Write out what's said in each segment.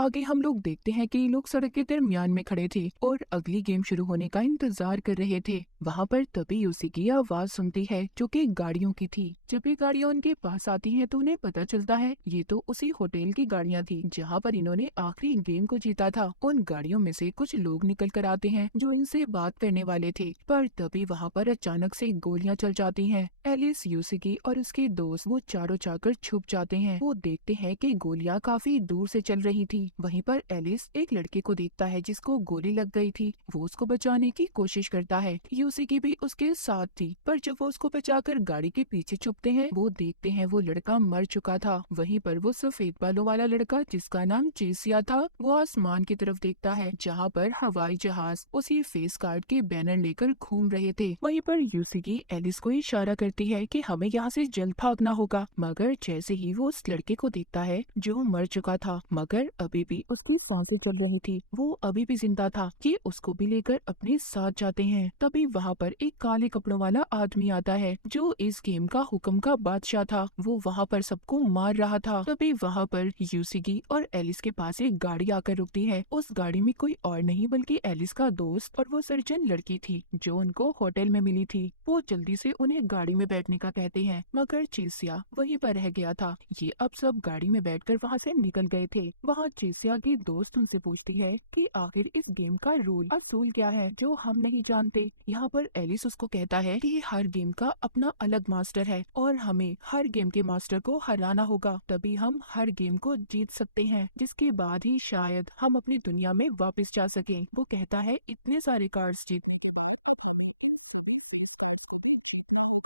आगे हम लोग देखते हैं कि ये लोग सड़क के दरमियान में खड़े थे और अगली गेम शुरू होने का इंतजार कर रहे थे। वहाँ पर तभी यूसी की आवाज सुनती है जो कि गाड़ियों की थी। जब ये गाड़ियाँ उनके पास आती हैं तो उन्हें पता चलता है ये तो उसी होटल की गाड़ियाँ थी जहाँ पर इन्होंने आखिरी गेम को जीता था। उन गाड़ियों में से कुछ लोग निकल कर आते हैं जो इनसे बात करने वाले थे, पर तभी वहाँ पर अचानक से गोलियां चल जाती हैं। एलिस, यूसिकी और उसके दोस्त वो चारों जाकर छुप जाते हैं। वो देखते हैं कि गोलियां काफी दूर से चल रही थी। वहीं पर एलिस एक लड़के को देखता है जिसको गोली लग गई थी। वो उसको बचाने की कोशिश करता है। यूसिकी भी उसके साथ थी, पर जब वो उसको बचाकर गाड़ी के पीछे छुपते हैं वो देखते हैं वो लड़का मर चुका था। वहीं पर वो सफेद बालों वाला लड़का जिसका नाम चेसिया था वो आसमान की तरफ देखता है जहाँ पर हवाई जहाज उसी फेस कार्ड के बैनर लेकर घूम रहे थे। वहीं पर यूसिकी एलिस को इशारा करती है कि हमें यहाँ से जल्द भागना होगा, मगर जैसे ही वो उस लड़के को देखता है जो मर चुका था मगर अभी भी उसकी सांसें चल रही थी, वो अभी भी जिंदा था, ये उसको भी लेकर अपने साथ जाते हैं। तभी वहाँ पर एक काले कपड़ों वाला आदमी आता है जो इस गेम का हुक्म का बादशाह था। वो वहाँ पर सबको मार रहा था। तभी वहाँ पर यूसिकी और एलिस के पास एक गाड़ी आकर रुकती है। उस गाड़ी में कोई और नहीं बल्कि एलिस का दोस्त और वो सर्जन लड़की थी जो उनको होटल में मिली थी। वो जल्दी से उन्हें गाड़ी में बैठने का कहते हैं, मगर चेसिया वहीं पर रह गया था। ये अब सब गाड़ी में बैठकर वहाँ से निकल गए थे। वहाँ चेसिया की दोस्त उनसे पूछती है कि आखिर इस गेम का रूल असूल क्या है जो हम नहीं जानते। यहाँ पर एलिस उसको कहता है कि हर गेम का अपना अलग मास्टर है और हमें हर गेम के मास्टर को हराना होगा, तभी हम हर गेम को जीत सकते हैं, जिसके बाद ही शायद हम अपनी दुनिया में वापस जा सकें। वो कहता है इतने सारे कार्ड्स जीतने के बाद अब हमें इन सभी फेस कार्ड्स को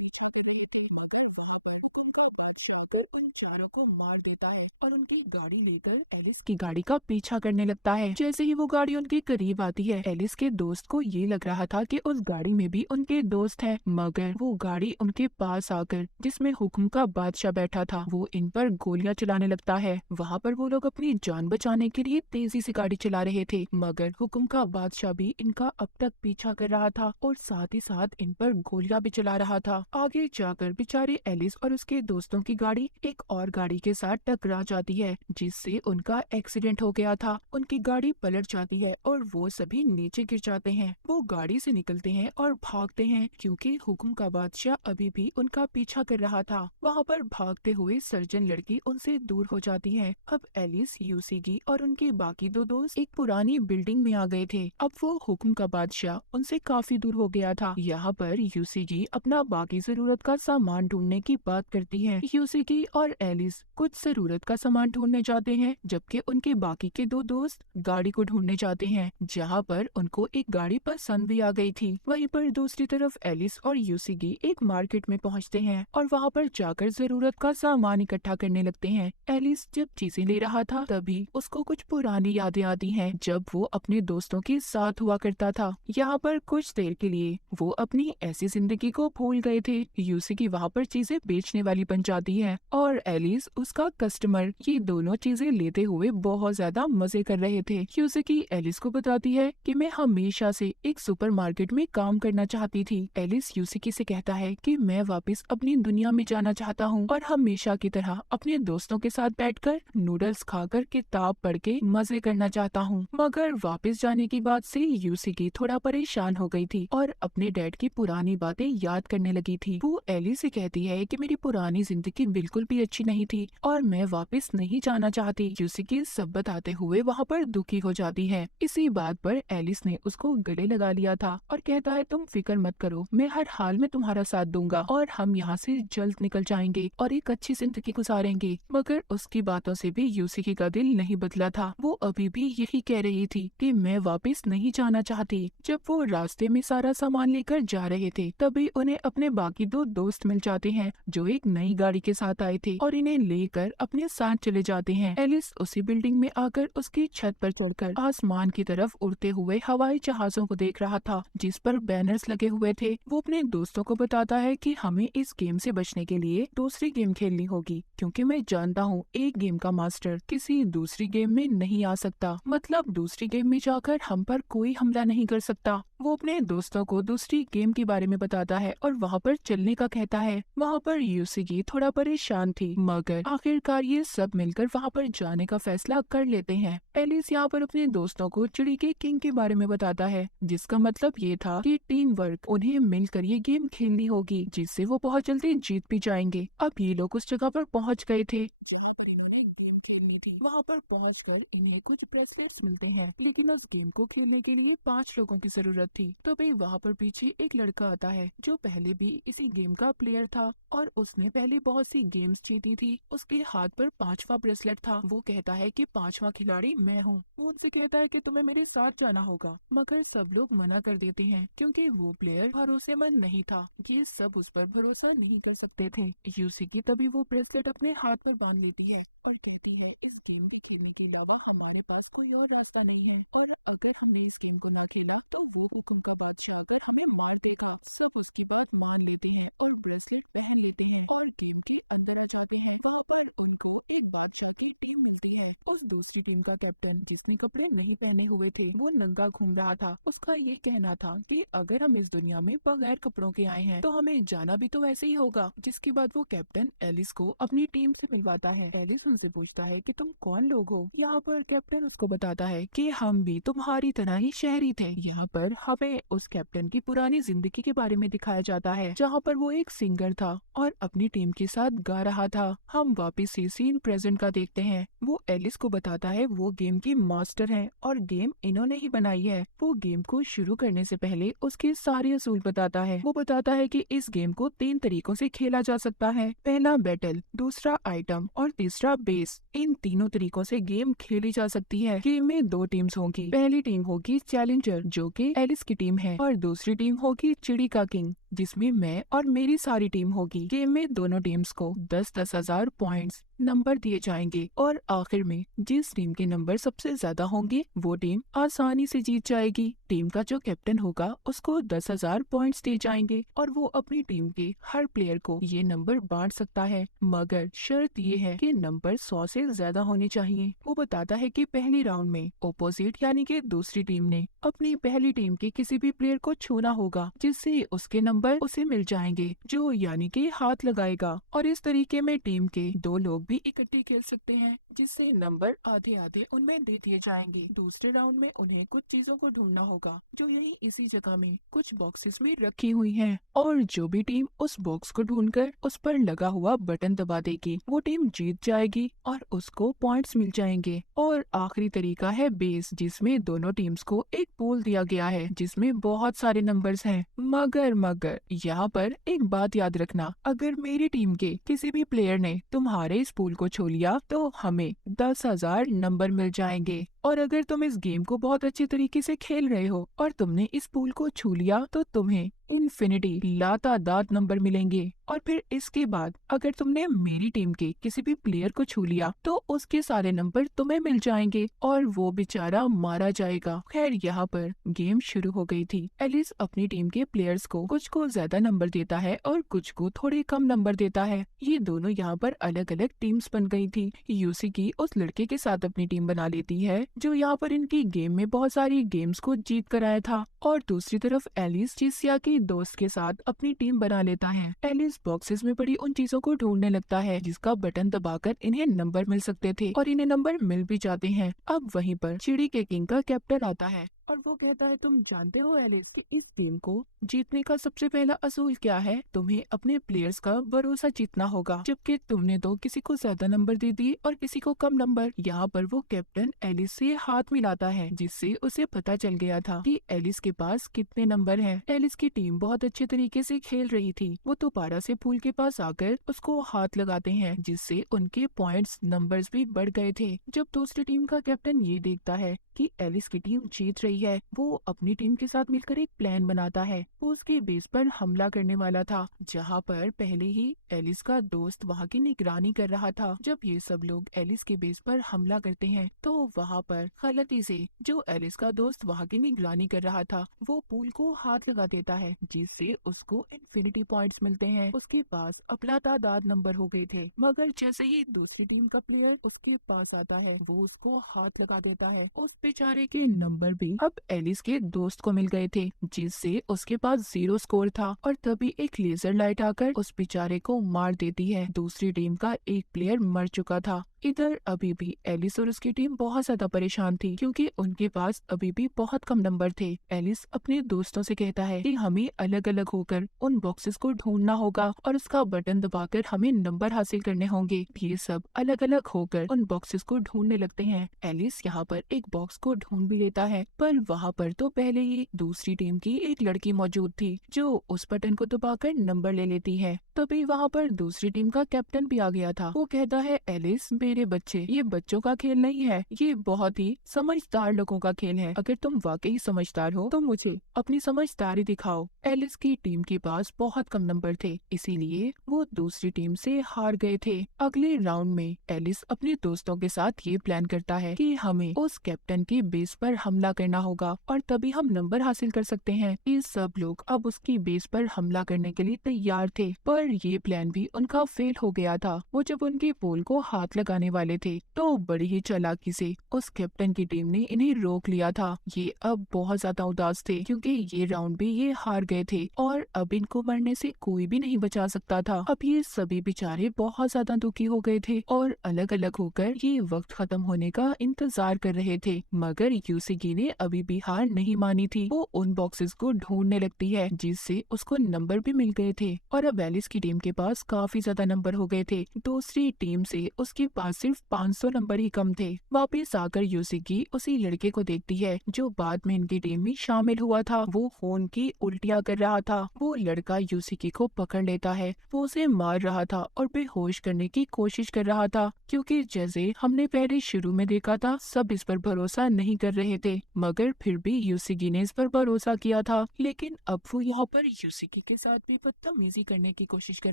पीछा के हुए थे, मगर वहाँ पर हुकुम का बादशाह आकर उन चारों को मार देता है और उनकी गाड़ी लेकर एलिस की गाड़ी का पीछा करने लगता है। जैसे ही वो गाड़ी उनके करीब आती है एलिस के दोस्त को ये लग रहा था कि उस गाड़ी में भी उनके दोस्त हैं, मगर वो गाड़ी उनके पास आकर जिसमें हुक्म का बादशाह बैठा था वो इन पर गोलियां चलाने लगता है। वहाँ पर वो लोग अपनी जान बचाने के लिए तेजी से गाड़ी चला रहे थे, मगर हुक्म का बादशाह भी इनका अब तक पीछा कर रहा था और साथ ही साथ इन पर गोलियां भी चला रहा था। आगे जाकर बेचारे एलिस और उसके दोस्तों की गाड़ी एक और गाड़ी के साथ टकरा जाती है जिससे उनका एक्सीडेंट हो गया था। उनकी गाड़ी पलट जाती है और वो सभी नीचे गिर जाते हैं। वो गाड़ी से निकलते हैं और भागते हैं क्योंकि हुक्म का बादशाह अभी भी उनका पीछा कर रहा था। वहाँ पर भागते हुए सर्जन लड़की उनसे दूर हो जाती है। अब एलिस, यूसिगी और उनके बाकी दो दोस्त एक पुरानी बिल्डिंग में आ गए थे। अब वो हुक्म का बादशाह उनसे काफी दूर हो गया था। यहाँ पर यूसिगी अपना बाकी जरूरत का सामान ढूंढने की बात करती है। यूसिगी और एलिस कुछ जरूरत का सामान ढूंढने जाते हैं जबकि उनके बाकी के दो दोस्त गाड़ी को ढूंढने जाते हैं जहाँ पर उनको एक गाड़ी पसंद भी आ गई थी। वहीं पर दूसरी तरफ एलिस और यूसिगी एक मार्केट में पहुँचते हैं और वहाँ पर जाकर जरूरत का सामान इकट्ठा करने लगते हैं। एलिस जब चीजें ले रहा था तभी उसको कुछ पुरानी यादें आती हैं जब वो अपने दोस्तों के साथ हुआ करता था। यहाँ पर कुछ देर के लिए वो अपनी ऐसी जिंदगी को भूल गए थे। यूसिगी वहाँ पर चीजें बेचने वाली बन जाती है और एलिस उसका कस्टमर। ये दोनों चीजें लेते हुए बहुत ज्यादा मजे कर रहे थे। यूसिगी एलिस को बताती है कि मैं हमेशा से एक सुपरमार्केट में काम करना चाहती थी। एलिस यूसिगी से कहता है कि मैं वापस अपनी दुनिया में जाना चाहता हूँ और हमेशा की तरह अपने दोस्तों के साथ बैठकर नूडल्स खाकर किताब पढ़ के मजे करना चाहता हूँ। मगर वापस जाने की बात से यूसिगी थोड़ा परेशान हो गई थी और अपने डैड की पुरानी बातें याद करने लगी थी। वो एलिस से कहती है कि मेरी पुरानी जिंदगी बिल्कुल भी अच्छी नहीं थी और मैं वापस नहीं जाना चाहती। यूसिगी सब बताते हुए वहाँ पर दुखी हो जाती है। इसी बात पर एलिस ने उसको गले लगा लिया था और कहता है तुम फिक्र मत करो, मैं हर हाल में तुम्हारा साथ दूंगा और हम यहाँ से जल्द निकल जाएंगे और एक अच्छी जिंदगी गुजारेंगे। मगर उसकी बातों से भी यूसिगी का दिल नहीं बदला था। वो अभी भी यही कह रही थी कि मैं वापस नहीं जाना चाहती। जब वो रास्ते में सारा सामान लेकर जा रहे थे तभी उन्हें अपने बाकी दो दोस्त मिल जाते हैं जो एक नई गाड़ी के साथ आए थे और इन्हें लेकर अपने साथ चले जाते हैं। एलिस उसी बिल्डिंग में आकर उसकी छत पर चढ़कर आसमान की तरफ उड़ते हुए हवाई जहाजों को देख रहा था जिस पर बैनर्स लगे हुए थे। वो अपने दोस्तों को बताता है कि हमें इस गेम से बचने के लिए दूसरी गेम खेलनी होगी क्योंकि मैं जानता हूँ एक गेम का मास्टर किसी दूसरी गेम में नहीं आ सकता, मतलब दूसरी गेम में जाकर हम पर कोई हमला नहीं कर सकता। वो अपने दोस्तों को दूसरी गेम के बारे में बताता है और वहाँ पर चलने का कहता है। वहाँ पर यूसिगी थोड़ा ज्यादा परेशान थी, मगर आखिरकार ये सब मिलकर वहाँ पर जाने का फैसला कर लेते हैं। एलिस यहाँ पर अपने दोस्तों को चिड़ी के किंग के बारे में बताता है, जिसका मतलब ये था कि टीम वर्क, उन्हें मिलकर ये गेम खेलनी होगी, जिससे वो बहुत जल्दी जीत भी जाएंगे। अब ये लोग उस जगह पर पहुँच गए थे जहाँ पर इन्होंने गेम खेलनी थी। वहाँ पर पहुंचकर इन्हें कुछ ब्रेसलेट्स मिलते हैं, लेकिन उस गेम को खेलने के लिए 5 लोगों की जरूरत थी। तो भाई वहाँ पर पीछे एक लड़का आता है जो पहले भी इसी गेम का प्लेयर था और उसने पहले बहुत सी गेम्स जीती थी। उसके हाथ पर 5वां ब्रेसलेट था। वो कहता है कि 5वां खिलाड़ी मैं हूँ। वो उनसे कहता है कि तुम्हें मेरे साथ जाना होगा, मगर सब लोग मना कर देते हैं क्योंकि वो प्लेयर भरोसेमंद नहीं था। ये सब उस पर भरोसा नहीं कर सकते थे। यूसी की तभी वो ब्रेसलेट अपने हाथ पर बांध लेती है और कहती है, इस गेम के खेलने के अलावा हमारे पास कोई और रास्ता नहीं है, और अगर हमने इस गेम को न खेला तो वो हुक्म का बादशाह आकर हमें मार देगा। सब उसकी बात मान लेते हैं और ब्रेसलेट पहन लेते हैं और गेम के अंदर आ जाते हैं। वहाँ पर उनको एक बादशाह की टीम मिलती है। उस दूसरी टीम का कैप्टन, जिसने कपड़े नहीं पहने हुए थे, वो नंगा घूम रहा था। उसका ये कहना था कि अगर हम इस दुनिया में बगैर कपड़ों के आए हैं तो हमें जाना भी तो वैसे ही होगा। जिसके बाद वो कैप्टन एलिस को अपनी टीम से मिलवाता है। एलिस उनसे पूछता है कि तुम कौन लोग हो। यहाँ पर कैप्टन उसको बताता है कि हम भी तुम्हारी तरह ही शहरी थे। यहाँ पर हमें उस कैप्टन की पुरानी जिंदगी के बारे में दिखाया जाता है, जहाँ पर वो एक सिंगर था और अपनी टीम के साथ गा रहा था। हम वापस से सीन प्रेजेंट का देखते हैं। वो एलिस को बताता है वो गेम की मास्टर है और गेम इन्होंने ही बनाई है। वो गेम को शुरू करने से पहले उसके सारे असूल बताता है। वो बताता है कि इस गेम को 3 तरीकों से खेला जा सकता है। पहला बैटल, दूसरा आइटम और तीसरा बेस। इन तीनों तरीकों से गेम खेली जा सकती है। गेम में 2 टीम्स होंगी। पहली टीम होगी चैलेंजर, जो कि एलिस की टीम है, और दूसरी टीम होगी चिड़ी का किंग, जिसमें मैं और मेरी सारी टीम होगी। गेम में दोनों टीम्स को 10-10 हजार पॉइंट्स नंबर दिए जाएंगे और आखिर में जिस टीम के नंबर सबसे ज्यादा होंगे वो टीम आसानी से जीत जाएगी। टीम का जो कैप्टन होगा उसको 10,000 पॉइंट्स दिए जाएंगे और वो अपनी टीम के हर प्लेयर को ये नंबर बांट सकता है, मगर शर्त ये है कि नंबर 100 से ज्यादा होने चाहिए। वो बताता है कि पहले राउंड में ओपोजिट यानी कि दूसरी टीम ने अपनी पहली टीम के किसी भी प्लेयर को छूना होगा, जिससे उसके नंबर उसे मिल जाएंगे, जो यानी कि हाथ लगाएगा। और इस तरीके में टीम के 2 लोग भी इकट्ठे खेल सकते हैं, जिससे नंबर आधे आधे उनमें दे दिए जाएंगे। दूसरे राउंड में उन्हें कुछ चीजों को ढूंढना होगा जो यही इसी जगह में कुछ बॉक्सेस में रखी हुई हैं, और जो भी टीम उस बॉक्स को ढूंढकर उस पर लगा हुआ बटन दबा देगी वो टीम जीत जाएगी और उसको पॉइंट्स मिल जाएंगे। और आखिरी तरीका है बेस, जिसमें दोनों टीम्स को एक पूल दिया गया है जिसमें बहुत सारे नंबर्स हैं। मगर यहाँ पर एक बात याद रखना, अगर मेरी टीम के किसी भी प्लेयर ने तुम्हारे इस पूल को छू लिया तो हमें 10,000 नंबर मिल जाएंगे, और अगर तुम इस गेम को बहुत अच्छे तरीके से खेल रहे हो और तुमने इस पूल को छू लिया तो तुम्हें इन्फिनिटी लातादाद नंबर मिलेंगे। और फिर इसके बाद अगर तुमने मेरी टीम के किसी भी प्लेयर को छू लिया तो उसके सारे नंबर तुम्हें मिल जाएंगे और वो बेचारा मारा जाएगा। खैर यहाँ पर गेम शुरू हो गई थी। एलिस अपनी टीम के प्लेयर्स को कुछ को ज्यादा नंबर देता है और कुछ को थोड़े कम नंबर देता है। ये दोनों यहाँ पर अलग अलग टीम्स बन गई थी। यूसी की उस लड़के के साथ अपनी टीम बना लेती है जो यहाँ पर इनकी गेम में बहुत सारी गेम्स को जीत कर आया था, और दूसरी तरफ एलिस जिसिया की दोस्त के साथ अपनी टीम बना लेता है। एलिस बॉक्सेस में पड़ी उन चीजों को ढूंढने लगता है जिसका बटन दबाकर इन्हें नंबर मिल सकते थे, और इन्हें नंबर मिल भी जाते हैं। अब वहीं पर चिड़ी के किंग का कैप्टन आता है और वो कहता है, तुम जानते हो एलिस कि इस गेम को जीतने का सबसे पहला असूल क्या है? तुम्हें अपने प्लेयर्स का भरोसा जीतना होगा, जबकि तुमने तो किसी को ज्यादा नंबर दे दिए और किसी को कम नंबर। यहाँ पर वो कैप्टन एलिस से हाथ मिलाता है, जिससे उसे पता चल गया था कि एलिस के पास कितने नंबर हैं। एलिस की टीम बहुत अच्छे तरीके से खेल रही थी। वो दोबारा से पूल के पास आकर उसको हाथ लगाते हैं, जिससे उनके पॉइंट्स नंबर्स भी बढ़ गए थे। जब दूसरी टीम का कैप्टन ये देखता है कि एलिस की टीम जीत रही है, वो अपनी टीम के साथ मिलकर एक प्लान बनाता है। वो उसके बेस पर हमला करने वाला था, जहाँ पर पहले ही एलिस का दोस्त वहाँ की निगरानी कर रहा था। जब ये सब लोग एलिस के बेस पर हमला करते हैं तो वहाँ पर गलती से जो एलिस का दोस्त वहाँ की निगरानी कर रहा था वो पूल को हाथ लगा देता है, जिससे उसको इन्फिनिटी पॉइंट्स मिलते हैं। उसके पास अपना तादाद नंबर हो गए थे, मगर जैसे ही दूसरी टीम का प्लेयर उसके पास आता है वो उसको हाथ लगा देता है। उस बेचारे के नंबर भी अब एलिस के दोस्त को मिल गए थे, जिससे उसके पास 0 स्कोर था। और तभी एक लेजर लाइट आकर उस बेचारे को मार देती है। दूसरी टीम का एक प्लेयर मर चुका था। इधर अभी भी एलिस और उसकी टीम बहुत ज्यादा परेशान थी, क्योंकि उनके पास अभी भी बहुत कम नंबर थे। एलिस अपने दोस्तों से कहता है कि हमें अलग अलग होकर उन बॉक्सेस को ढूंढना होगा और उसका बटन दबाकर हमें नंबर हासिल करने होंगे। ये सब अलग अलग होकर उन बॉक्सेस को ढूंढने लगते हैं। एलिस यहाँ पर एक बॉक्स को ढूंढ भी लेता है, पर वहाँ पर तो पहले ही दूसरी टीम की एक लड़की मौजूद थी जो उस बटन को दबाकर नंबर ले लेती है। तभी वहाँ पर दूसरी टीम का कैप्टन भी आ गया था। वो कहता है एलिस मेरे बच्चे, ये बच्चों का खेल नहीं है, ये बहुत ही समझदार लोगों का खेल है। अगर तुम वाकई समझदार हो तो मुझे अपनी समझदारी दिखाओ। एलिस की टीम के पास बहुत कम नंबर थे, इसीलिए वो दूसरी टीम से हार गए थे। अगले राउंड में एलिस अपने दोस्तों के साथ ये प्लान करता है कि हमें उस कैप्टन की बेस पर हमला करना होगा और तभी हम नंबर हासिल कर सकते हैं। ये सब लोग अब उसकी बेस पर हमला करने के लिए तैयार थे, पर ये प्लान भी उनका फेल हो गया था। वो जब उनके पोल को हाथ लगाने वाले थे तो बड़ी ही चालाकी से उस कैप्टन की टीम ने इन्हें रोक लिया था। ये अब बहुत ज्यादा उदास थे, क्योंकि ये राउंड भी ये हार गए थे और अब इनको मरने से कोई भी नहीं बचा सकता था। अब ये सभी बेचारे बहुत ज्यादा दुखी हो गए थे और अलग अलग होकर ये वक्त खत्म होने का इंतजार कर रहे थे। मगर यूसिगी ने अभी भी हार नहीं मानी थी। वो उन बॉक्सेस को ढूंढने लगती है, जिससे उसको नंबर भी मिल गए थे और अब एलिस की टीम के पास काफी ज्यादा नंबर हो गए थे। दूसरी टीम से उसके पास सिर्फ 500 नंबर ही कम थे। वापिस आकर यूसिगी उसी लड़के को देखती है जो बाद में इनकी टीम में शामिल हुआ था। वो फोन की उल्टियाँ कर रहा था। वो लड़का यूसिगी को पकड़ लेता है। वो उसे मार रहा था और बेहोश करने की कोशिश कर रहा था, क्योंकि जैसे हमने पहले शुरू में देखा था सब इस पर भरोसा नहीं कर रहे थे, मगर फिर भी यूसिगी ने इस पर भरोसा किया था। लेकिन अब वो यहाँ पर यूसिगी के साथ भी बदतमीजी करने की कोशिश कर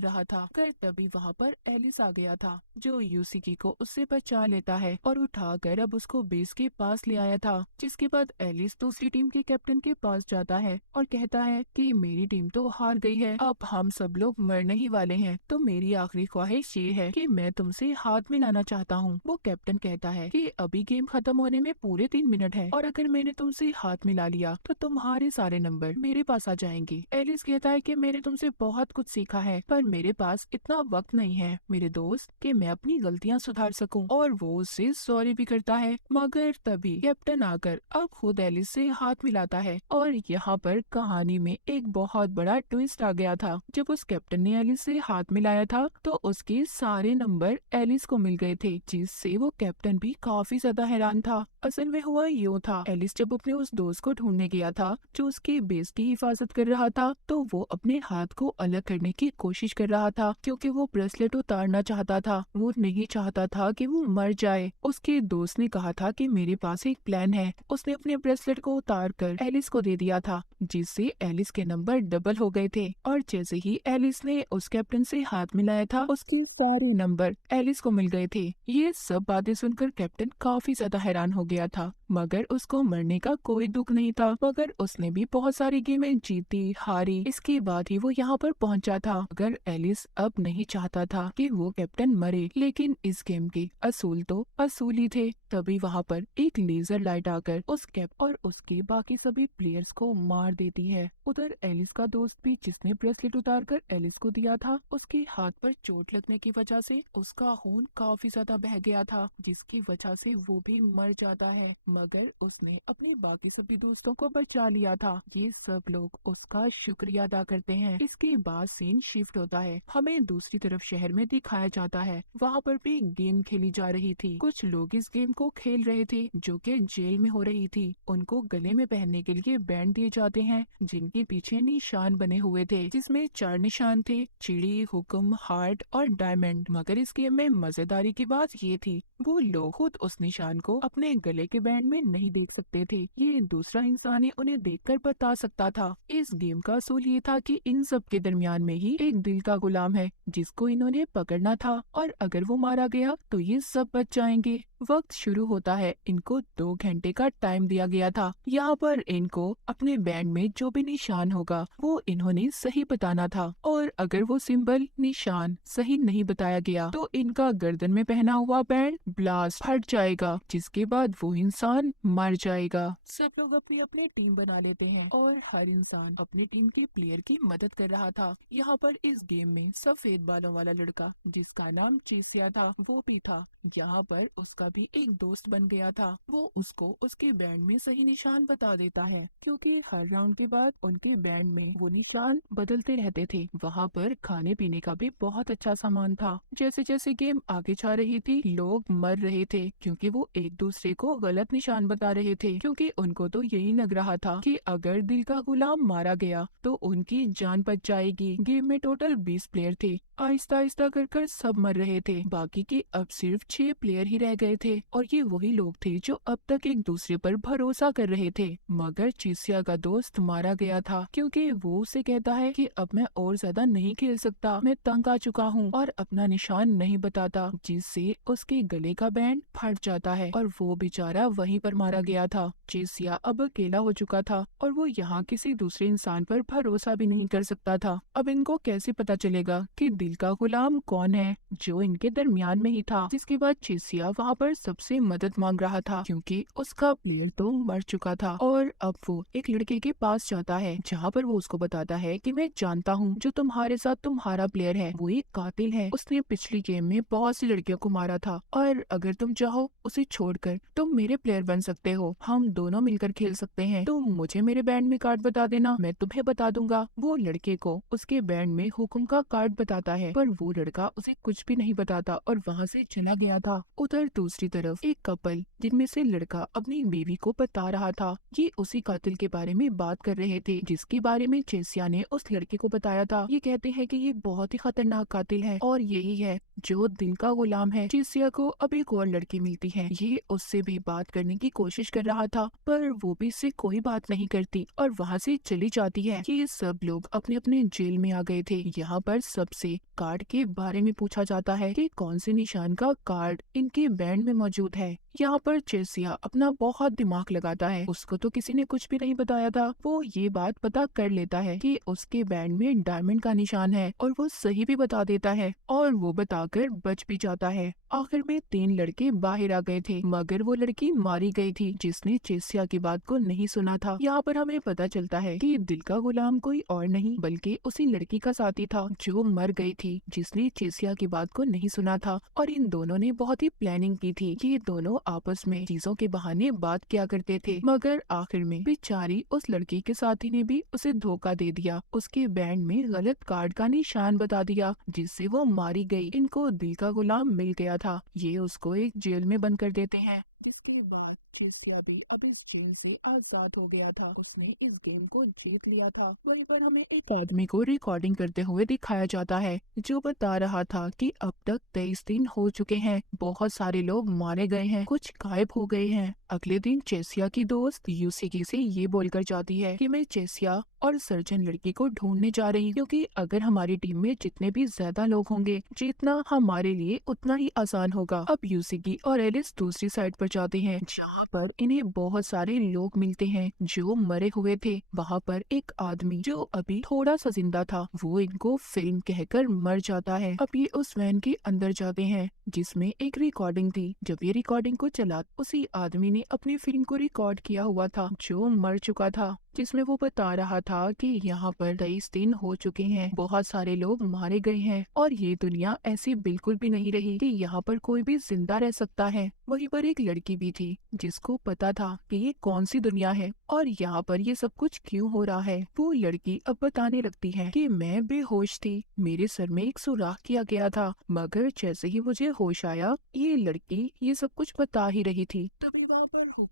रहा था। कर तभी वहाँ पर एलिस आ गया था, जो यूसिगी को उससे बचा लेता है और उठाकर अब उसको बेस के पास ले आया था। जिसके बाद एलिस दूसरी टीम के कैप्टन के पास जाता है और कहता है कि मेरी टीम तो हार गई है, अब हम सब लोग मरने ही वाले हैं, तो मेरी आखिरी ख्वाहिश ये है कि मैं तुमसे हाथ मिलाना चाहता हूँ। वो कैप्टन कहता है कि अभी गेम खत्म होने में पूरे 3 मिनट है और अगर मैंने तुमसे हाथ मिला लिया तो तुम्हारे सारे नंबर मेरे पास आ जाएंगे। एलिस कहता है कि मैंने तुमसे बहुत कुछ सीखा है, पर मेरे पास इतना वक्त नहीं है मेरे दोस्त कि मैं अपनी गलतियाँ सुधार सकूं। और वो उससे सॉरी भी करता है। मगर तभी कैप्टन आकर अब खुद एलिस से हाथ मिलाता है और यहाँ पर कहानी में एक बहुत बड़ा ट्विस्ट आ गया था। जब उस कैप्टन ने एलिस से हाथ मिलाया था तो उसके सारे नंबर एलिस को मिल गए थे, जिससे वो कैप्टन भी काफी ज्यादा हैरान था। असल में हुआ यूँ था, एलिस जब अपने उस दोस्त को ढूंढने गया था जो उसके बेस की हिफाजत कर रहा था, तो वो अपने हाथ को अलग करने की कोशिश कर रहा था, क्योंकि वो ब्रेसलेट उतारना चाहता था। वो नहीं चाहता था कि वो मर जाए। उसके दोस्त ने कहा था कि मेरे पास एक प्लान है। उसने अपने ब्रेसलेट को उतार कर एलिस को दे दिया था, जिससे एलिस के नंबर डबल हो गए थे। और जैसे ही एलिस ने उस कैप्टन से हाथ मिलाया था उसके सारे नंबर एलिस को मिल गए थे। ये सब बातें सुनकर कैप्टन काफी ज्यादा हैरान हो गया था, मगर उसको मरने का कोई दुख नहीं था। मगर उसने भी बहुत सारी गेमें जीती हारी, इसके बाद ही वो यहाँ पर पहुँचा था। मगर एलिस अब नहीं चाहता था कि वो कैप्टन मरे, लेकिन इस गेम के असूल तो असूल ही थे। तभी वहाँ पर एक लेजर लाइट आकर उस कैप और उसके बाकी सभी प्लेयर्स को मार देती है। उधर एलिस का दोस्त भी, जिसने ब्रेसलेट उतार कर एलिस को दिया था, उसके हाथ पर चोट लगने की वजह से उसका खून काफी ज्यादा बह गया था, जिसकी वजह से वो भी मर जाता है। मगर उसने अपने बाकी सभी दोस्तों को बचा लिया था। ये सब लोग उसका शुक्रिया अदा करते हैं। इसके बाद सीन शिफ्ट होता है। हमें दूसरी तरफ शहर में दिखाया जाता है। वहाँ पर भी गेम खेली जा रही थी। कुछ लोग इस गेम को खेल रहे थे जो कि जेल में हो रही थी। उनको गले में पहनने के लिए बैंड दिए जाते हैं, जिनके पीछे निशान बने हुए थे, जिसमें 4 निशान थे, चिड़ी, हुक्म, हार्ट और डायमंड। मगर इस गेम में मजेदारी की बात ये थी, वो लोग खुद उस निशान को अपने गले के बैंड में नहीं देख सकते थे। ये दूसरा इंसान ही उन्हें देखकर बता सकता था। इस गेम का असूल ये था कि इन सब के दरमियान में ही एक दिल का गुलाम है, जिसको इन्होंने पकड़ना था, और अगर वो मारा गया तो ये सब बच जाएंगे। वक्त शुरू होता है। इनको 2 घंटे का टाइम दिया गया था। यहाँ पर इनको अपने बैंड बैंड में जो भी निशान होगा वो इन्होंने सही बताना था, और अगर वो सिंबल निशान सही नहीं बताया गया तो इनका गर्दन में पहना हुआ बैंड ब्लास्ट फट जाएगा, जिसके बाद वो इंसान मर जाएगा। सब लोग अपनी अपनी टीम बना लेते हैं और हर इंसान अपनी टीम के प्लेयर की मदद कर रहा था। यहाँ पर इस गेम में सफेद बालों वाला लड़का जिसका नाम चेसिया था वो भी था। यहाँ पर उसका भी एक दोस्त बन गया था। वो उसको उसके बैंड में सही निशान बता देता है, क्योंकि हर राउंड के बाद उनके बैंड में वो निशान बदलते रहते थे। वहाँ पर खाने पीने का भी बहुत अच्छा सामान था। जैसे जैसे गेम आगे जा रही थी लोग मर रहे थे, क्योंकि वो एक दूसरे को गलत निशान बता रहे थे, क्योंकि उनको तो यही लग रहा था कि अगर दिल का गुलाम मारा गया तो उनकी जान बच जाएगी। गेम में टोटल 20 प्लेयर थे। आहिस्ता आहिस्ता कर सब मर रहे थे। बाकी के अब सिर्फ 6 प्लेयर ही रह गए थे, और ये वही लोग थे जो अब तक एक दूसरे पर भरोसा कर रहे थे। मगर चेसिया का दोस्त मारा गया था, क्योंकि वो उसे कहता है कि अब मैं और ज्यादा नहीं खेल सकता, मैं तंग आ चुका हूँ, और अपना निशान नहीं बताता, जिससे उसके गले का बैंड फट जाता है और वो बेचारा वहीं पर मारा गया था। चेसिया अब अकेला हो चुका था और वो यहाँ किसी दूसरे इंसान पर भरोसा भी नहीं कर सकता था। अब इनको कैसे पता चलेगा कि दिल का गुलाम कौन है जो इनके दरमियान में ही था। जिसके बाद चेसिया वहाँ पर सबसे मदद मांग रहा था, क्योंकि उसका प्लेयर तो मर चुका था। और अब वो एक लड़के के पास जाता है, जहाँ पर वो उसको बताता है कि मैं जानता हूँ जो तुम्हारे साथ तुम्हारा प्लेयर है वो एक कातिल है। उसने पिछली गेम में बहुत सी लड़कियों को मारा था, और अगर तुम चाहो उसे छोड़कर तुम मेरे प्लेयर बन सकते हो, हम दोनों मिलकर खेल सकते हैं। तुम मुझे मेरे बैंड में कार्ड बता देना, मैं तुम्हें बता दूंगा। वो लड़के को उसके बैंड में हुक्म का कार्ड बताता है, पर वो लड़का उसे कुछ भी नहीं बताता और वहाँ से चला गया था। उधर दूसरी तरफ एक कपल जिनमें से लड़का अपनी बीवी को बता रहा था, ये उसी कातिल के बारे में बात कर रहे थे जिसके बारे में चेसिया ने उस लड़के को बताया था। ये कहते हैं कि ये बहुत ही खतरनाक कातिल है और यही है जो दिल का गुलाम है। चेसिया को अब एक और लड़की मिलती है, ये उससे भी बात करने की कोशिश कर रहा था, पर वो भी इससे कोई बात नहीं करती और वहाँ से चली जाती है। ये सब लोग अपने अपने जेल में आ गए थे। यहाँ पर सबसे कार्ड के बारे में पूछा जाता है कि कौन से निशान का कार्ड इनके बैंड में मौजूद है। यहाँ पर चेसिया अपना बहुत दिमाग लगाता है, उसको तो किसी ने कुछ भी नहीं बताया था। वो ये बात पता कर लेता है कि उसके बैंड में डायमंड का निशान है, और वो सही भी बता देता है और वो बताकर बच भी जाता है। आखिर में 3 लड़के बाहर आ गए थे, मगर वो लड़की मारी गई थी जिसने चेसिया की बात को नहीं सुना था। यहाँ पर हमें पता चलता है कि दिल का गुलाम कोई और नहीं बल्कि उसी लड़की का साथी था जो मर गई थी, जिसने चेसिया की बात को नहीं सुना था। और इन दोनों ने बहुत ही प्लानिंग की थी। ये दोनों आपस में चीजों के बहाने बात किया करते थे, मगर आखिर में बेचारी उस लड़की के साथी ने भी उसे धोखा दे दिया, उसके बैंड में गलत कार्ड का निशान बता दिया, जिससे वो मारी गई। इनको दिल का गुलाम मिल गया था। ये उसको एक जेल में बंद कर देते हैं, जिसके बाद चेसिया भी अब इस जेल से आजाद हो गया था। उसने इस गेम को जीत लिया था। वहीं पर हमें एक आदमी को रिकॉर्डिंग करते हुए दिखाया जाता है, जो बता रहा था कि अब तक 23 दिन हो चुके हैं, बहुत सारे लोग मारे गए हैं, कुछ गायब हो गए हैं। अगले दिन चेसिया की दोस्त यूसिकी से ये बोलकर जाती है कि मैं चेसिया और सर्जन लड़की को ढूंढने जा रही हूँ, क्योंकि अगर हमारी टीम में जितने भी ज्यादा लोग होंगे जीतना हमारे लिए उतना ही आसान होगा। अब यूसिकी और एलिस दूसरी साइड पर जाते हैं, जहाँ पर इन्हें बहुत सारे लोग मिलते हैं जो मरे हुए थे। वहाँ पर एक आदमी जो अभी थोड़ा सा जिंदा था, वो इनको फिल्म कहकर मर जाता है। अब ये उस वैन के अंदर जाते हैं जिसमें एक रिकॉर्डिंग थी। जब ये रिकॉर्डिंग को चला, उसी आदमी ने अपनी फिल्म को रिकॉर्ड किया हुआ था जो मर चुका था, जिसमें वो बता रहा था कि यहाँ पर 23 दिन हो चुके हैं, बहुत सारे लोग मारे गए हैं और ये दुनिया ऐसी बिल्कुल भी नहीं रही कि यहाँ पर कोई भी जिंदा रह सकता है। वहीं पर एक लड़की भी थी जिसको पता था कि ये कौन सी दुनिया है और यहाँ पर ये सब कुछ क्यों हो रहा है। वो लड़की अब बताने लगती है कि मैं बेहोश थी, मेरे सर में एक सुराख किया गया था, मगर जैसे ही मुझे होश आया ये लड़की ये सब कुछ बता ही रही थी। तभी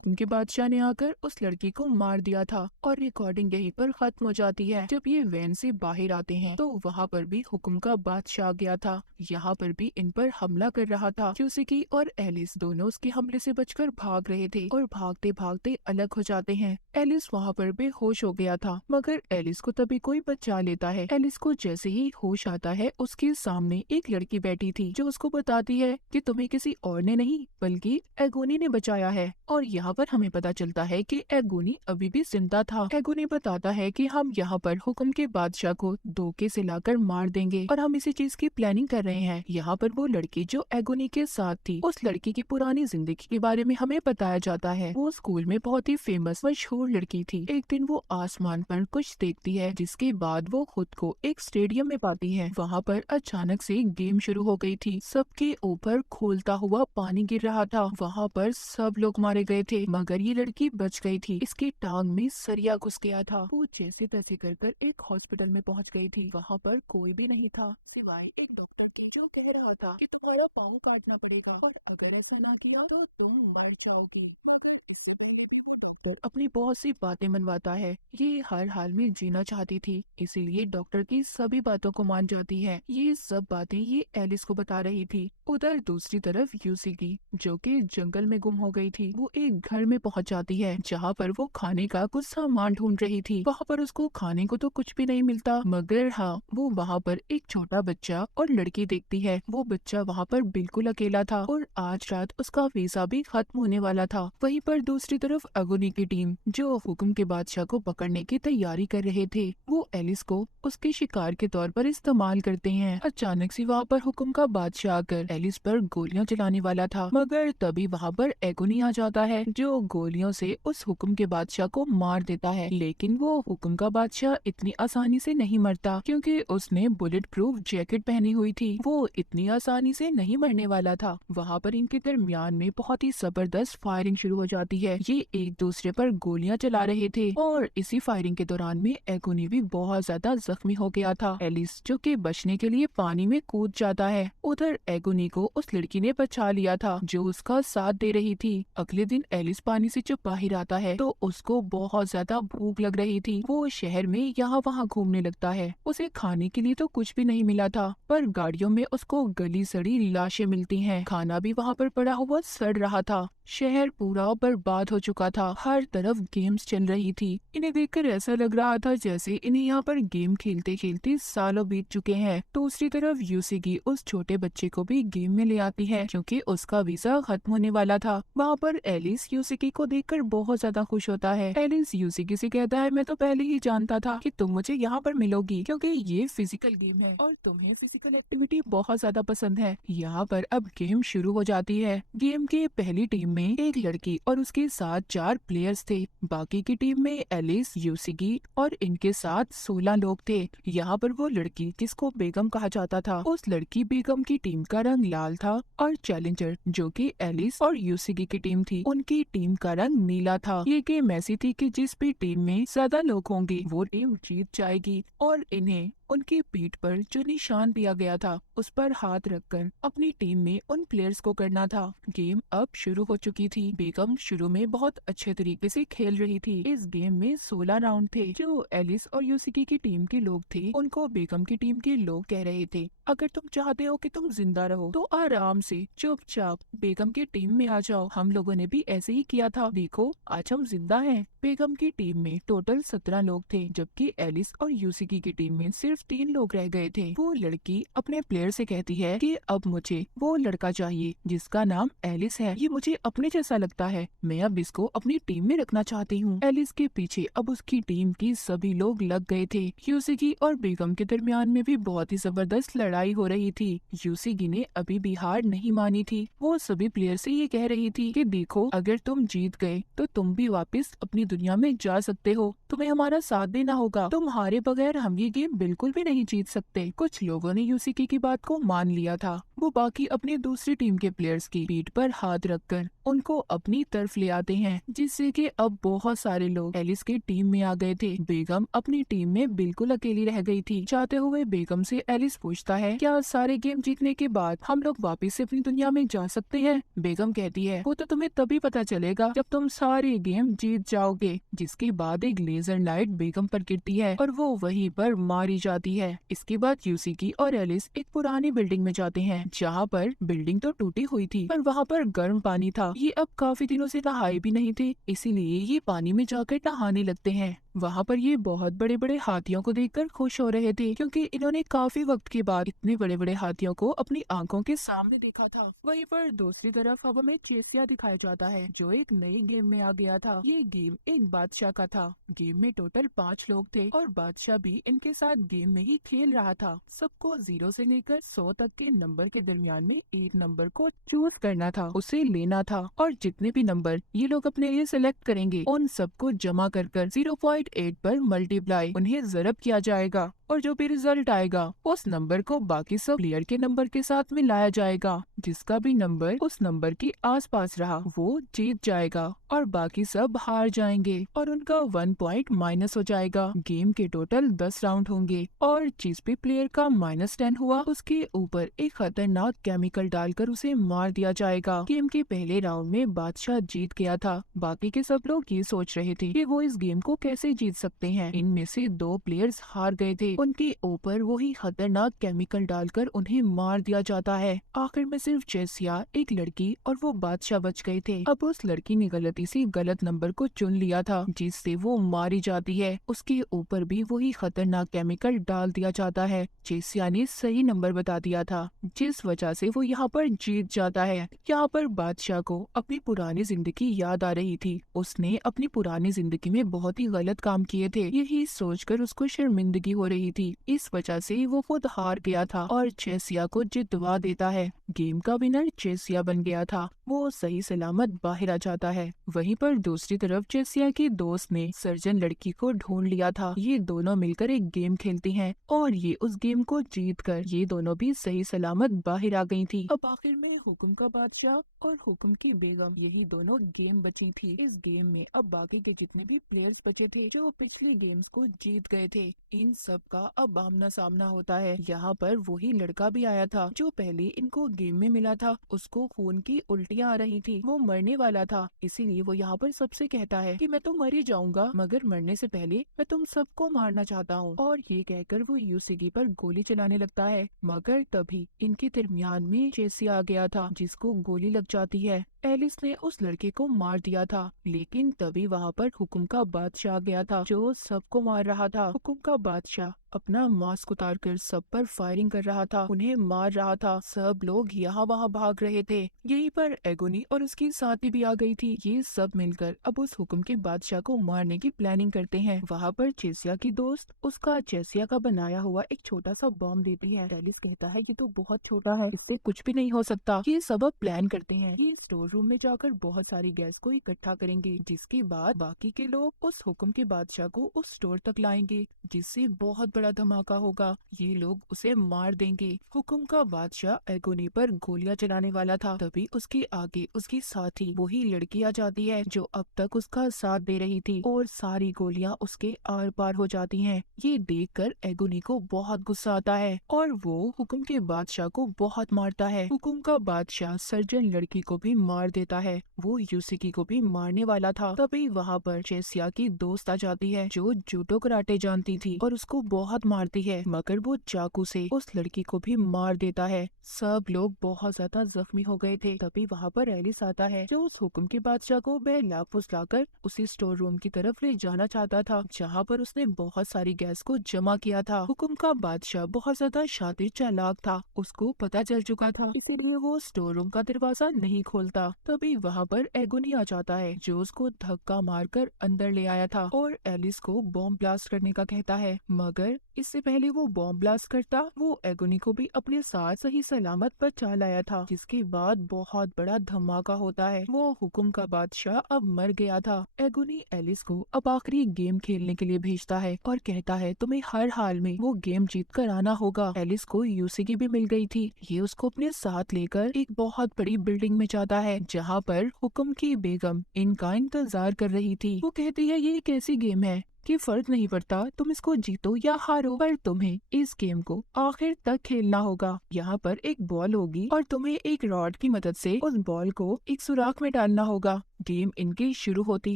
उनके बादशाह ने आकर उस लड़की को मार दिया था और रिकॉर्डिंग यहीं पर खत्म हो जाती है। जब ये वैन से बाहर आते हैं तो वहाँ पर भी हुक्म का बादशाह आ गया था। यहाँ पर भी इन पर हमला कर रहा था। यूसिकी और एलिस दोनों उसके हमले से बचकर भाग रहे थे और भागते भागते अलग हो जाते हैं। एलिस वहाँ पर बेहोश हो गया था, मगर एलिस को तभी कोई बचा लेता है। एलिस को जैसे ही होश आता है, उसके सामने एक लड़की बैठी थी जो उसको बताती है कि तुम्हें किसी और ने नहीं बल्कि एगोनी ने बचाया है। और यहाँ पर हमें पता चलता है कि एगोनी अभी भी जिंदा था। एगोनी बताता है कि हम यहाँ पर हुक्म के बादशाह को धोखे से लाकर मार देंगे और हम इसी चीज की प्लानिंग कर रहे हैं। यहाँ पर वो लड़की जो एगोनी के साथ थी, उस लड़की की पुरानी जिंदगी के बारे में हमें बताया जाता है। वो स्कूल में बहुत ही फेमस मशहूर लड़की थी। एक दिन वो आसमान पर कुछ देखती है, जिसके बाद वो खुद को एक स्टेडियम में पाती है। वहाँ पर अचानक से गेम शुरू हो गई थी। सबके ऊपर खोलता हुआ पानी गिर रहा था। वहाँ पर सब लोग मारे गए थे, मगर ये लड़की बच गई थी। इसकी टांग में सरिया घुस गया था। वो जैसे तैसे कर एक हॉस्पिटल में पहुँच गई थी। वहाँ पर कोई भी नहीं था सिवाय एक डॉक्टर के, जो कह रहा था कि तुम्हारा पाँव काटना पड़ेगा और अगर ऐसा ना किया तो तुम मर जाओगी। मगर इससे पहले भी वो डॉक्टर अपनी बहुत सी बातें मनवाता है। ये हर हाल में जीना चाहती थी, इसीलिए डॉक्टर की सभी बातों को मान जाती है। ये सब बातें ये एलिस को बता रही थी। उधर दूसरी तरफ यूसिकी, जो कि जंगल में गुम हो गई थी, वो एक घर में पहुंच जाती है, जहां पर वो खाने का कुछ सामान ढूंढ रही थी। वहां पर उसको खाने को तो कुछ भी नहीं मिलता, मगर हाँ, वो वहां पर एक छोटा बच्चा और लड़की देखती है। वो बच्चा वहां पर बिल्कुल अकेला था और आज रात उसका वीजा भी खत्म होने वाला था। वहीं पर दूसरी तरफ अगुनी की टीम, जो हुक्म के बादशाह को पकड़ने की तैयारी कर रहे थे, वो एलिस को उसके शिकार के तौर पर इस्तेमाल करते हैं। अचानक से वहाँ पर हुक्म का बादशाह आकर एलिस पर गोलियां चलाने वाला था, मगर तभी वहाँ पर एगोनी आ जाता है, जो गोलियों से उस हुक्म के बादशाह को मार देता है। लेकिन वो हुक्म का बादशाह इतनी आसानी से नहीं मरता, क्योंकि उसने बुलेट प्रूफ जैकेट पहनी हुई थी। वो इतनी आसानी से नहीं मरने वाला था। वहाँ पर इनके दरमियान में बहुत ही जबरदस्त फायरिंग शुरू हो जाती है। ये एक दूसरे पर गोलियां चला रहे थे और इसी फायरिंग के दौरान में एगोनी भी बहुत ज्यादा जख्मी हो गया था। एलिस, जो कि बचने के लिए पानी में कूद जाता है। उधर एगोनी को उस लड़की ने बचा लिया था, जो उसका साथ दे रही थी। अगले दिन एलिस पानी से जब बाहर आता है तो उसको बहुत ज्यादा भूख लग रही थी। वो शहर में यहाँ वहाँ घूमने लगता है। उसे खाने के लिए तो कुछ भी नहीं मिला था, पर गाड़ियों में उसको गली सड़ी लाशें मिलती हैं। खाना भी वहाँ पर पड़ा हुआ सड़ रहा था। शहर पूरा बर्बाद हो चुका था। हर तरफ गेम्स चल रही थी। इन्हें देखकर ऐसा लग रहा था जैसे इन्हें यहाँ पर गेम खेलते खेलते सालों बीत चुके हैं। दूसरी तरफ यूसिकी उस छोटे बच्चे को भी गेम में ले आती है, क्योंकि उसका वीजा खत्म होने वाला था। वहाँ पर एलिस यूसिकी को देखकर बहुत ज्यादा खुश होता है। एलिस यूसिकी से कहता है, मैं तो पहले ही जानता था कि तुम मुझे यहाँ पर मिलोगी, क्योंकि ये फिजिकल गेम है और तुम्हें फिजिकल एक्टिविटी बहुत ज्यादा पसंद है। यहाँ पर अब गेम शुरू हो जाती है। गेम के पहली टीम में एक लड़की और उसके साथ 4 प्लेयर्स थे। बाकी की टीम में एलिस, यूसिकी और इनके साथ 16 लोग थे। यहाँ पर वो लड़की, जिसको बेगम कहा जाता था, उस लड़की बेगम की टीम का रंग लाल था और चैलेंजर, जो कि एलिस और यूसिकी की टीम थी, उनकी टीम का रंग नीला था। ये गेम ऐसी थी कि जिस भी टीम में ज्यादा लोग होंगे वो टीम जीत जाएगी और इन्हें उनकी पीठ पर जो निशान दिया गया था उस पर हाथ रखकर अपनी टीम में उन प्लेयर्स को करना था। गेम अब शुरू हो चुकी थी। बेगम शुरू में बहुत अच्छे तरीके से खेल रही थी। इस गेम में 16 राउंड थे। जो एलिस और यूसिकी की टीम के लोग थे, उनको बेगम की टीम के लोग कह रहे थे, अगर तुम चाहते हो कि तुम जिंदा रहो तो आराम से चुपचाप बेगम की टीम में आ जाओ। हम लोगों ने भी ऐसे ही किया था, देखो आज हम जिंदा हैं। बेगम की टीम में टोटल 17 लोग थे, जबकि एलिस और यूसिकी की टीम में सिर्फ 3 लोग रह गए थे। वो लड़की अपने प्लेयर से कहती है कि अब मुझे वो लड़का चाहिए जिसका नाम एलिस है। ये मुझे अपने जैसा लगता है, मैं अब इसको अपनी टीम में रखना चाहती हूँ। एलिस के पीछे अब उसकी टीम की सभी लोग लग गए थे। यूसिकी और बेगम के दरमियान में भी बहुत ही जबरदस्त लड़ाई हो रही थी। यूसिकी ने अभी भी हार नहीं मानी थी। वो सभी प्लेयर से ये कह रही थी कि देखो, अगर तुम जीत गए तो तुम भी वापस अपनी दुनिया में जा सकते हो, तुम्हें हमारा साथ देना होगा। तुम्हारे बगैर हम ये गेम बिल्कुल भी नहीं जीत सकते। कुछ लोगों ने यूसिकी की बात को मान लिया था। वो बाकी अपनी दूसरी टीम के प्लेयर्स की पीठ पर हाथ रखकर उनको अपनी तरफ ले आते हैं, जिससे कि अब बहुत सारे लोग एलिस की टीम में आ गए थे। बेगम अपनी टीम में बिल्कुल अकेली रह गई थी। चाहते हुए बेगम से एलिस पूछता है, क्या सारे गेम जीतने के बाद हम लोग वापस से अपनी दुनिया में जा सकते हैं? बेगम कहती है, वो तो तुम्हें तभी पता चलेगा जब तुम सारे गेम जीत जाओगे। जिसके बाद एक लेजर लाइट बेगम पर गिरती है और वो वहीं पर मारी जाती है। इसके बाद यूसिकी और एलिस एक पुरानी बिल्डिंग में जाते हैं, जहाँ पर बिल्डिंग तो टूटी हुई थी पर वहाँ पर गर्म पानी था। ये अब काफी दिनों से नहाए भी नहीं थे, इसीलिए ये पानी में जाकर नहाने लगते हैं। वहाँ पर ये बहुत बड़े बड़े हाथियों को देखकर खुश हो रहे थे, क्योंकि इन्होंने काफी वक्त के बाद इतने बड़े बड़े हाथियों को अपनी आंखों के सामने देखा था। वहीं पर दूसरी तरफ अब हमें चेसिया दिखाया जाता है, जो एक नई गेम में आ गया था। ये गेम एक बादशाह का था। गेम में टोटल 5 लोग थे और बादशाह भी इनके साथ गेम में ही खेल रहा था। सबको 0 से लेकर 100 तक के नंबर के दरमियान में एक नंबर को चूज करना था, उसे लेना था, और जितने भी नंबर ये लोग अपने लिए सिलेक्ट करेंगे उन सबको जमा कर 0.8 पर मल्टीप्लाई उन्हें ज़रब किया जाएगा, और जो भी रिजल्ट आएगा उस नंबर को बाकी सब प्लेयर के नंबर के साथ मिलाया जाएगा। जिसका भी नंबर उस नंबर के आसपास रहा वो जीत जाएगा और बाकी सब हार जाएंगे और उनका 1 पॉइंट माइनस हो जाएगा। गेम के टोटल 10 राउंड होंगे और जिस भी प्लेयर का -10 हुआ उसके ऊपर एक खतरनाक केमिकल डालकर उसे मार दिया जाएगा। गेम के पहले राउंड में बादशाह जीत गया था। बाकी के सब लोग ये सोच रहे थे कि वो इस गेम को कैसे जीत सकते हैं। इनमें से 2 प्लेयर्स हार गए थे। उनके ऊपर वही खतरनाक केमिकल डालकर उन्हें मार दिया जाता है। आखिर में सिर्फ चेसिया, एक लड़की और वो बादशाह बच गए थे। अब उस लड़की ने गलती से गलत नंबर को चुन लिया था, जिससे वो मारी जाती है। उसके ऊपर भी वही खतरनाक केमिकल डाल दिया जाता है। चेसिया ने सही नंबर बता दिया था, जिस वजह से वो यहाँ पर जीत जाता है। यहाँ पर बादशाह को अपनी पुरानी जिंदगी याद आ रही थी। उसने अपनी पुरानी जिंदगी में बहुत ही गलत काम किए थे, यही सोचकर उसको शर्मिंदगी हो रही थी। इस वजह से वो खुद हार गया था और चेसिया को जितवा देता है। गेम का विनर चेसिया बन गया था। वो सही सलामत बाहर आ जाता है। वहीं पर दूसरी तरफ चेसिया के दोस्त ने सर्जन लड़की को ढूंढ लिया था। ये दोनों मिलकर एक गेम खेलती हैं और ये उस गेम को जीतकर ये दोनों भी सही सलामत बाहर आ गई थी। अब आखिर में हुक्म का बादशाह और हुक्म की बेगम, यही दोनों गेम बची थी। इस गेम में अब बाकी के जितने भी प्लेयर्स बचे थे जो पिछले गेम्स को जीत गए थे, इन सब का अब आमना सामना होता है। यहाँ पर वही लड़का भी आया था जो पहले इनको गेम में मिला था। उसको खून की उल्टियाँ आ रही थी, वो मरने वाला था। इसीलिए वो यहाँ पर सबसे कहता है कि मैं तो मर ही जाऊंगा, मगर मरने से पहले मैं तुम सबको मारना चाहता हूँ। और ये कहकर वो यूसीगी पर गोली चलाने लगता है, मगर तभी इनके दरमियान में चेसिया आ गया था, जिसको गोली लग जाती है। एलिस ने उस लड़के को मार दिया था, लेकिन तभी वहाँ पर हुक्म का बादशाह आ गया था जो सबको मार रहा था। हुक्म का बादशाह अपना मास्क उतारकर सब पर फायरिंग कर रहा था, उन्हें मार रहा था। सब लोग यहाँ वहाँ भाग रहे थे। यहीं पर एगोनी और उसकी साथी भी आ गई थी। ये सब मिलकर अब उस हुक्म के बादशाह को मारने की प्लानिंग करते हैं। वहाँ पर चेसिया की दोस्त उसका चेसिया का बनाया हुआ एक छोटा सा बॉम्ब देती है। एलिस कहता है ये तो बहुत छोटा है, इससे कुछ भी नहीं हो सकता। ये सब अब प्लान करते हैं। ये स्टोर रूम में जाकर बहुत सारी गैस को इकट्ठा करेंगे, जिसके बाद बाकी के लोग उस हुक्म के बादशाह को उस स्टोर तक लाएंगे, जिससे बहुत बड़ा धमाका होगा। ये लोग उसे मार देंगे। हुक्म का बादशाह एगोनी पर गोलियां चलाने वाला था, तभी उसके आगे उसकी साथी वही लड़की आ जाती है जो अब तक उसका साथ दे रही थी, और सारी गोलियां उसके आर पार हो जाती हैं। ये देखकर एगोनी को बहुत गुस्सा आता है और वो हुक्म के बादशाह को बहुत मारता है। हुक्म का बादशाह सर्जन लड़की को भी मार देता है। वो यूसिकी को भी मारने वाला था। तभी वहाँ पर चेसिया की दोस्त आ जाती है जो जूडो कराटे जानती थी और उसको बहुत मारती है, मगर वो चाकू से उस लड़की को भी मार देता है। सब लोग बहुत ज्यादा जख्मी हो गए थे। तभी वहाँ पर एलिस आता है जो उस हुक्म के बादशाह को बहला फुसलाकर उसी स्टोर रूम की तरफ ले जाना चाहता था, जहाँ पर उसने बहुत सारी गैस को जमा किया था। हुक्म का बादशाह बहुत ज्यादा शातिर चालाक था, उसको पता चल चुका था, इसीलिए वो स्टोर रूम का दरवाजा नहीं खोलता। तभी वहाँ पर एगोनी आ जाता है जो उसको धक्का मारकर अंदर ले आया था और एलिस को बॉम्ब ब्लास्ट करने का कहता है, मगर इससे पहले वो बॉम्ब ब्लास्ट करता वो एगोनी को भी अपने साथ सही सलामत बचा लाया था, जिसके बाद बहुत बड़ा धमाका होता है। वो हुक्म का बादशाह अब मर गया था। एगोनी एलिस को अब आखिरी गेम खेलने के लिए भेजता है और कहता है तुम्हें हर हाल में वो गेम जीत कर आना होगा। एलिस को यूसीगी भी मिल गई थी। ये उसको अपने साथ लेकर एक बहुत बड़ी बिल्डिंग में जाता है, जहाँ पर हुक्म की बेगम इनका इंतजार कर रही थी। वो कहती है ये एक ऐसी गेम है कि फर्क नहीं पड़ता तुम इसको जीतो या हारो, पर तुम्हें इस गेम को आखिर तक खेलना होगा। यहाँ पर एक बॉल होगी और तुम्हें एक रॉड की मदद से उस बॉल को एक सुराख में डालना होगा। गेम इनकी शुरू होती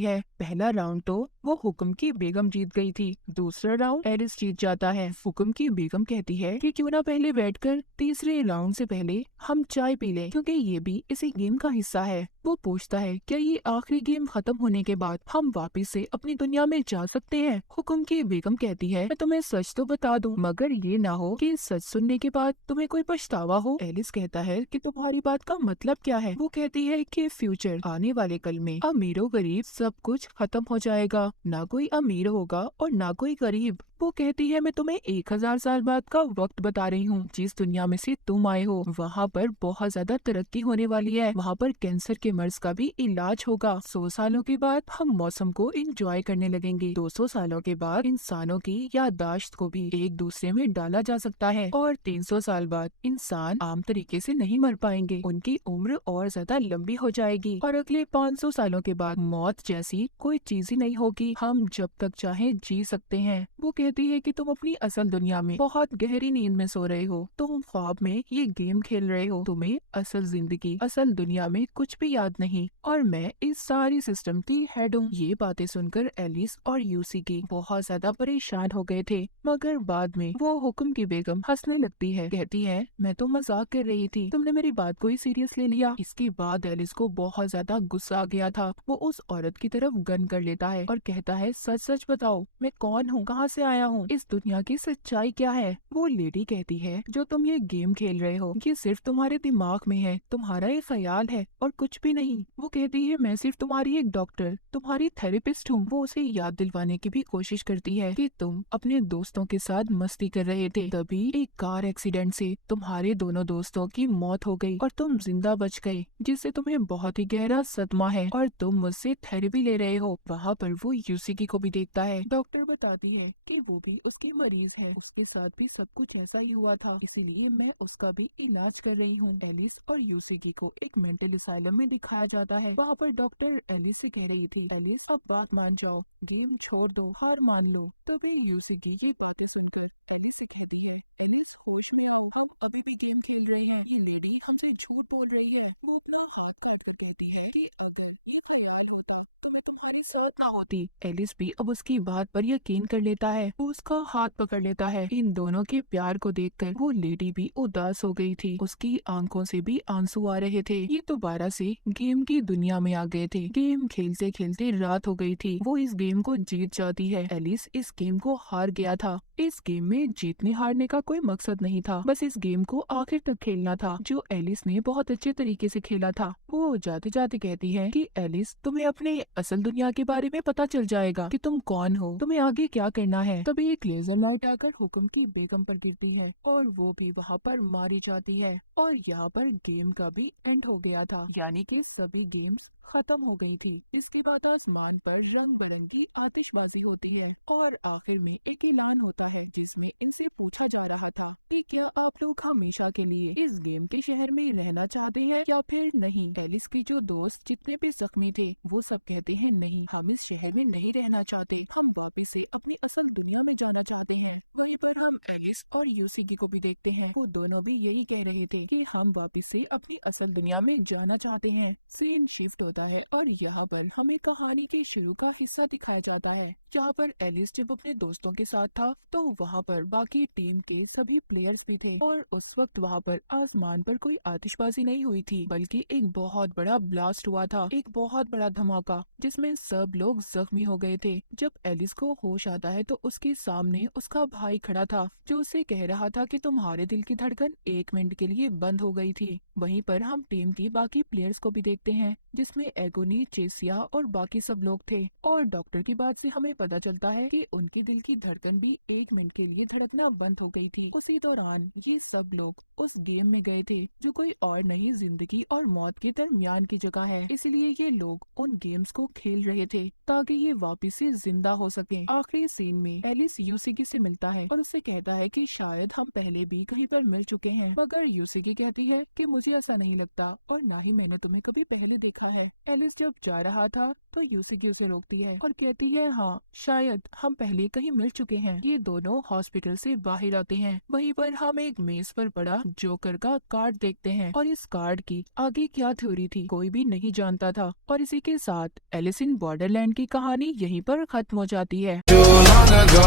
है। पहला राउंड तो वो हुक्म की बेगम जीत गई थी। दूसरा राउंड एलिस जीत जाता है। हुक्म की बेगम कहती है कि क्यों ना पहले बैठकर तीसरे राउंड से पहले हम चाय पी लें, क्योंकि ये भी इसी गेम का हिस्सा है। वो पूछता है क्या ये आखिरी गेम खत्म होने के बाद हम वापस से अपनी दुनिया में जा सकते हैं। हुक्म की बेगम कहती है मैं तुम्हें सच तो बता दूं, मगर ये ना हो कि सच सुनने के बाद तुम्हें कोई पछतावा हो। एलिस कहता है कि तुम्हारी बात का मतलब क्या है। वो कहती है कि फ्यूचर आने वाले कल में अमीरों गरीब सब कुछ खत्म हो जाएगा, ना कोई अमीर होगा और ना कोई गरीब। वो कहती है मैं तुम्हें 1000 साल बाद का वक्त बता रही हूँ। जिस दुनिया में से तुम आए हो वहाँ पर बहुत ज्यादा तरक्की होने वाली है। वहाँ पर कैंसर के मर्ज का भी इलाज होगा। 100 सालों के बाद हम मौसम को एंजॉय करने लगेंगे। 200 सालों के बाद इंसानों की याददाश्त को भी एक दूसरे में डाला जा सकता है। और 300 साल बाद इंसान आम तरीके से नहीं मर पाएंगे, उनकी उम्र और ज्यादा लंबी हो जाएगी। और अगले 500 सालों के बाद मौत जैसी कोई चीज ही नहीं होगी, हम जब तक चाहे जी सकते हैं। वो कहती है कि तुम अपनी असल दुनिया में बहुत गहरी नींद में सो रहे हो, तुम ख्वाब में ये गेम खेल रहे हो, तुम्हें असल जिंदगी असल दुनिया में कुछ भी याद नहीं, और मैं इस सारी सिस्टम की हेड हूँ। ये बातें सुनकर एलिस और यूसी बहुत ज्यादा परेशान हो गए थे, मगर बाद में वो हुक्म की बेगम हंसने लगती है, कहती है मैं तो मजाक कर रही थी, तुमने मेरी बात को ही सीरियस ले लिया। इसके बाद एलिस को बहुत ज्यादा गुस्सा आ गया था। वो उस औरत की तरफ गन कर लेता है और कहता है सच सच बताओ मैं कौन हूँ, कहाँ से आया हूँ, इस दुनिया की सच्चाई क्या है। वो लेडी कहती है जो तुम ये गेम खेल रहे हो ये सिर्फ तुम्हारे दिमाग में है, तुम्हारा ये ख्याल है और कुछ भी नहीं। वो कहती है मैं सिर्फ तुम्हारी एक डॉक्टर, तुम्हारी थेरेपिस्ट हूँ। वो उसे याद दिलवाने की भी कोशिश करती है कि तुम अपने दोस्तों के साथ मस्ती कर रहे थे, तभी एक कार एक्सीडेंट से तुम्हारे दोनों दोस्तों की मौत हो गई और तुम जिंदा बच गए, जिससे तुम्हें बहुत ही गहरा सदमा है और तुम मुझसे थेरेपी ले रहे हो। वहाँ पर वो यूसिकी को भी देखता है। डॉक्टर बताती है कि वो भी उसकी मरीज है, उसके साथ भी सब कुछ ऐसा ही हुआ था, इसीलिए मैं उसका भी इलाज कर रही हूँ। एलिस और यूसिकी को एक मेंटल असाइलम में दिखाया जाता है। वहाँ पर डॉक्टर एलिस से कह रही थी एलिस अब बात मान जाओ, गेम छोड़ दो, हार मान लो। तभी यूसिकी ये बातें सुनकर एलिस से कहती है, "एलिस, सोचने लगी, तुम अभी भी गेम खेल रहे हैं, ये लेडी हमसे झूठ बोल रही है। वो अपना हाथ काट कर कहती है कि अगर ये ख्याल होता तो मैं तुम्हारे साथ ना होती। एलिस भी अब उसकी बात पर यकीन कर लेता है। वो उसका हाथ पकड़ लेता है। इन दोनों के प्यार को देखकर वो लेडी भी उदास हो गई थी, उसकी आंखों से भी आंसू आ रहे थे। ये दोबारा से गेम की दुनिया में आ गए थे। गेम खेलते खेलते रात हो गई थी। वो इस गेम को जीत जाती है। एलिस इस गेम को हार गया था। इस गेम में जीतने हारने का कोई मकसद नहीं था, बस इस गेम को आखिर तक खेलना था, जो एलिस ने बहुत अच्छे तरीके से खेला था। वो जाते जाते कहती है कि एलिस तुम्हें अपने असल दुनिया के बारे में पता चल जाएगा कि तुम कौन हो, तुम्हें आगे क्या करना है। तभी एक लेजर लाइट आकर हुक्म की बेगम पर गिरती है और वो भी वहाँ पर मारी जाती है। और यहाँ पर गेम का भी एंड हो गया था, यानी कि सभी गेम्स खत्म हो गई थी। इसके बाद आसमान पर रंग बिरंगी आतिशबाजी होती है और आखिर में एक ऐलान होता है जिसमें इनसे पूछा जा रहा था कि क्या आप लोग हमेशा के लिए इस गेम के शहर में रहना चाहते हैं या फिर नहीं। एलिस की जो दोस्त जितने भी जख्मी थे वो सब कहते हैं नहीं, हम इस शहर में नहीं रहना चाहते, हम वापस से अपनी असल दुनिया में जाना चाहते हैं। वहीं पर हम एलिस और यूसीकी को भी देखते हैं, वो दोनों भी यही कह रहे थे कि हम वापस से अपनी असल दुनिया में जाना चाहते हैं। सीन शिफ्ट होता है और यहाँ पर हमें कहानी के शुरू का हिस्सा दिखाया जाता है, जहाँ पर एलिस जब अपने दोस्तों के साथ था तो वहाँ पर बाकी टीम के सभी प्लेयर्स भी थे और उस वक्त वहाँ पर आसमान पर कोई आतिशबाजी नहीं हुई थी, बल्कि एक बहुत बड़ा ब्लास्ट हुआ था, एक बहुत बड़ा धमाका जिसमें सब लोग जख्मी हो गए थे। जब एलिस को होश आता है तो उसके सामने उसका भाई खड़ा था, जो उसे कह रहा था कि तुम्हारे दिल की धड़कन 1 मिनट के लिए बंद हो गई थी। वहीं पर हम टीम की बाकी प्लेयर्स को भी देखते हैं, जिसमें एगोनी, चेसिया और बाकी सब लोग थे। और डॉक्टर की बात से हमें पता चलता है कि उनकी दिल की धड़कन भी 1 मिनट के लिए धड़कना बंद हो गई थी। उसी दौरान ये सब लोग उस गेम में गए थे, जो कोई और नहीं, जिंदगी और मौत के दरमियान की जगह है। इसलिए ये लोग उन गेम्स को खेल रहे थे ताकि ये वापस से जिंदा हो सके। आखिरी सीन में एलिस यूसीकी से मिलता है और उससे कहता है कि शायद हम पहले भी कहीं पर मिल चुके हैं, मगर यूसिकी कहती है कि मुझे ऐसा नहीं लगता और ना ही मैंने तुम्हें कभी पहले देखा है। एलिस जब जा रहा था तो यूसिकी उसे रोकती है और कहती है हाँ शायद हम पहले कहीं मिल चुके हैं। ये दोनों हॉस्पिटल से बाहर आते हैं। वहीं पर हम एक मेज पर पड़ा जोकर का कार्ड देखते हैं और इस कार्ड की आगे क्या थ्योरी थी कोई भी नहीं जानता था। और इसी के साथ एलिस इन बॉर्डरलैंड की कहानी यहीं पर खत्म हो जाती है। Too long ago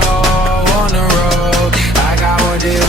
on the road, I got what you